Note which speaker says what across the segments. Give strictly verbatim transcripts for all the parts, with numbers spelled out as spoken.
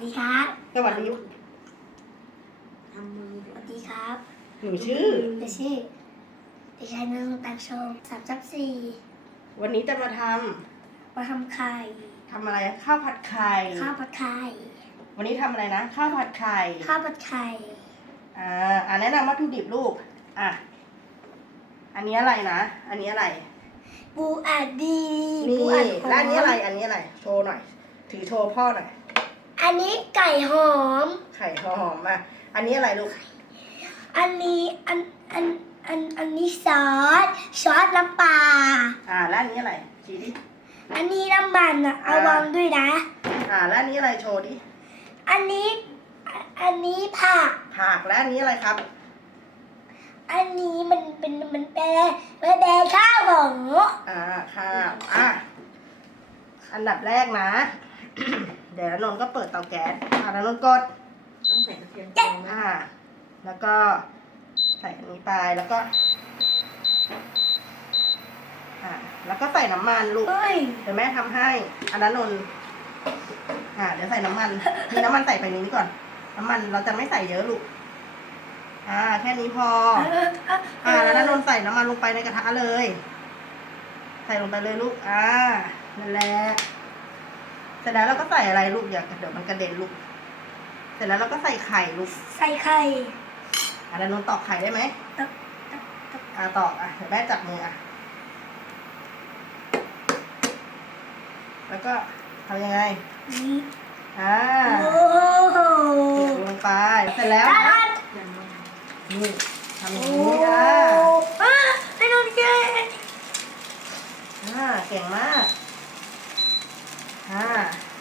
Speaker 1: ดีครับ
Speaker 2: สวัสดี
Speaker 1: ทำมือสวัสดีครับ
Speaker 2: หนูชื่อ
Speaker 1: เด็กชื่อเด็กชายนรงค์ตังชมสามจับสี่
Speaker 2: วันนี้จะมาท
Speaker 1: มาทำไข่
Speaker 2: ำทำอะไร ข้าวผัดไข่
Speaker 1: ข้าวผัดไข่
Speaker 2: วันนี้ทำอะไรนะ ข้าวผัดไข่
Speaker 1: ข้าวผัดไข่
Speaker 2: อ่าอ่าแนะนำวัตถุดิบลูก อ่ะ อันนี้อะไรนะ อันนี้อะไร
Speaker 1: ปูอัดดี
Speaker 2: นี่
Speaker 1: ปูอัดหอม
Speaker 2: แล้วอันนี้อะไร อันนี้อะไร โชว์หน่อย ถือโชว์พ่อหน่อย
Speaker 1: อันนี้ไก่หอม
Speaker 2: ไข่หอมอ่ะ อันนี้อะไรลูก
Speaker 1: อันนี้อันอันอันอันนี้ซอสซอสน้ำปลา
Speaker 2: อ่า แล้วอันนี้อะไร ชี้ดิ
Speaker 1: อันนี้น้ำมันอะเอาวางด้วยนะ
Speaker 2: อ่า แล้วอันนี้อะไร โชว์ดิ
Speaker 1: อันนี้อันนี้ผัก
Speaker 2: ผัก แล้วอันนี้อะไรครับ
Speaker 1: อันนี้มันเป็นมันแปลมันแปลข้าวของ
Speaker 2: อ่า ข้าว อ่ะ อันดับแรกนะ เดี๋ยวนนท์ก็เปิดเตาแก๊ส อ่าแล้วนนท์กด
Speaker 3: ต้องใส่กระเทียมเจียวไหม
Speaker 2: อ่า แล้วก็ใส่อันนี้ไป แล้วก็ อ่า แล้วก็ใส่น้ำมันลูก
Speaker 1: เฮ้ย
Speaker 2: เดี๋ยวแม่ทำให้ อันนั้นนนท์อ่า เดี๋ยวใส่น้ำมัน มีน้ำมันใส่ไปนี้ก่อน น้ำมันเราจะไม่ใส่เยอะลูก อ่า แค่นี้พอ อ่า แล้วนั้นนนท์ใส่น้ำมันลงไปในกระทะเลย ใส่ลงไปเลยลูก อ่า นั่นแหละ เสร็จแล้วเราก็ใส่อะไรลูกอย่าเดี๋ยวมันกระเด็นลูก เสร็จแล้วเราก็ใส่ไข่ลูก
Speaker 1: ใส่ไข่
Speaker 2: อ่าแล้วนนท์ตอกไข่ได้ไหม
Speaker 1: ตอกตอกตอก
Speaker 2: อ่าตอกอ่ะเดี๋ยวแม่จับมืออ่ะ แล้วก็ทำยังไง
Speaker 1: นี่
Speaker 2: อ่า
Speaker 1: โอ้โห
Speaker 2: เทลงไป เสร็จแล้ว
Speaker 1: ตา
Speaker 2: นะ
Speaker 1: ด
Speaker 3: ยังไม่
Speaker 2: นี่ทำอย่าง
Speaker 1: โอ้
Speaker 2: นี้อ่ะ
Speaker 1: อ่ะให้น้องเจ
Speaker 2: อ่าเก่งมาก อ่า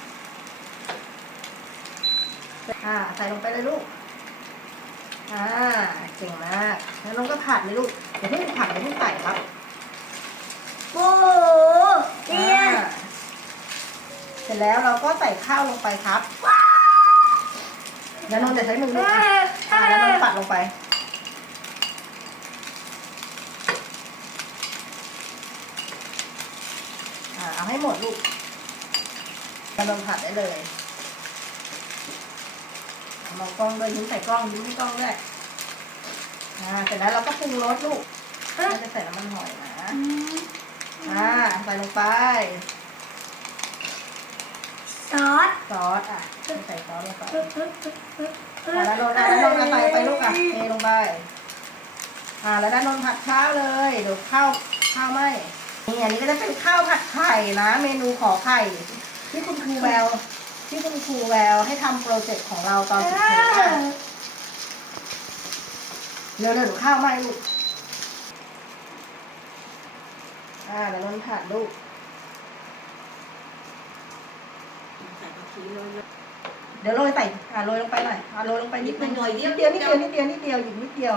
Speaker 2: อ่า ใส่ลงไปเลยลูก อ่า เก่งมาก แล้วน้องก็ผัดเลยลูกอย่าเพิ่งผัดอย่าเพิ่งใส่ครับ
Speaker 1: โอ้โหเนี่ย
Speaker 2: อ่าเสร็จแล้วเราก็ใส่ข้าวลงไปครับแล้วนนท์จะใช้มือลูกอ่ะอ่าแล้วนนท์ปัดลงไป อ่า เอาให้หมดลูกแล้วนนท์ผัดได้เลยมองกล้องด้วยยิ้มใส่กล้องยิ้มให้กล้องด้วย อ่า เสร็จแล้วเราก็ปรุงรสลูกเราจะใส่น้ำมันหอยนะ
Speaker 1: อืม
Speaker 2: อ่า ใส่ลงไป
Speaker 1: ซอส
Speaker 2: ซอสอ่ะใส่ซอสลงไปอ่าแล้วนนท์อ่ะแล้วนนท์เอาใส่ไปลูกอ่ะเทลงไป อ่า แล้วด้านนนท์ผัดข้าวเลยเดี๋ยวข้าวข้าวไหมนี่อันนี้ก็จะเป็นข้าวผัดไข่นะ เมนูขอไข่ ที่คุณครูแวว ที่คุณครูแววให้ทำโปรเจกต์ของเราตอนสุดท้ายเร็วๆเดี๋ยวข้าวไหมลูก อ่าแล้วนนท์ผัดลูก
Speaker 3: ใส่กะทิเลย
Speaker 2: เดี๋ยวโรยใส่ อ่าโรยลงไปหน่อย อ่าโรยลงไปนิดนึง
Speaker 3: หน่อยเดียว
Speaker 2: นิดเดียวนิดเดียวนิดเดียวนิดเดียวหยิบนิดเดียว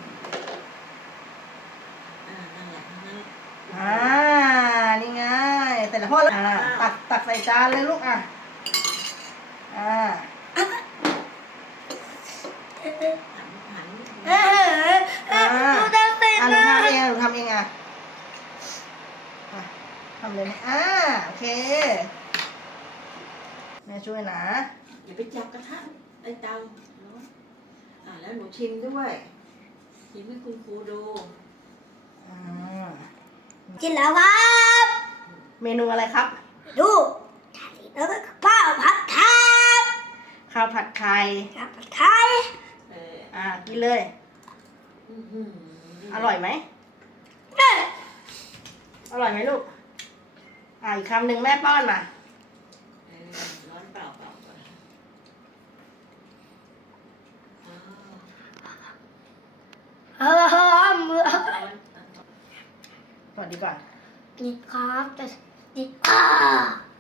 Speaker 3: อ่านั่นแหละนั่น
Speaker 2: อ่า นี่ไงแต่ละพ่อแล้วอ่าตักตักใส่จานเลยลูกอ่ะ อ่า
Speaker 3: หันหัน
Speaker 1: เออเออหนูทำเป็น
Speaker 2: อ่าหนู
Speaker 1: นะ
Speaker 2: ทำเองหนูทำเองอ่ะอ่ะทำเลยนะอ่า โอเค แม่ช่วยนะ
Speaker 3: อย่าไปจับกระทะไอ้เตาอ่าแล้วหนูชิมด้วยชิมให้คุณครูดู
Speaker 2: อ่า
Speaker 1: กินแล้วครับ
Speaker 2: เมนูอะไรครับ
Speaker 1: ดูแล้วก็ข้าวผัดไข่
Speaker 2: ข้าวผัดไข่
Speaker 1: ข้าวผัดไข่
Speaker 3: เออ
Speaker 2: อ่า กินเลย
Speaker 3: อื้อหือ
Speaker 2: อร่อยไหม
Speaker 1: เอ้ย
Speaker 2: อร่อยไหมลูก อ่า อีกคำหนึ่งแม่ป้อนมา
Speaker 3: เออร้อนเปล่าเปล่าก่อนอ้าว
Speaker 1: เออหอม
Speaker 3: ร้อน
Speaker 2: ก่อนดีกว่า
Speaker 1: นี่ครับจะดิอ่า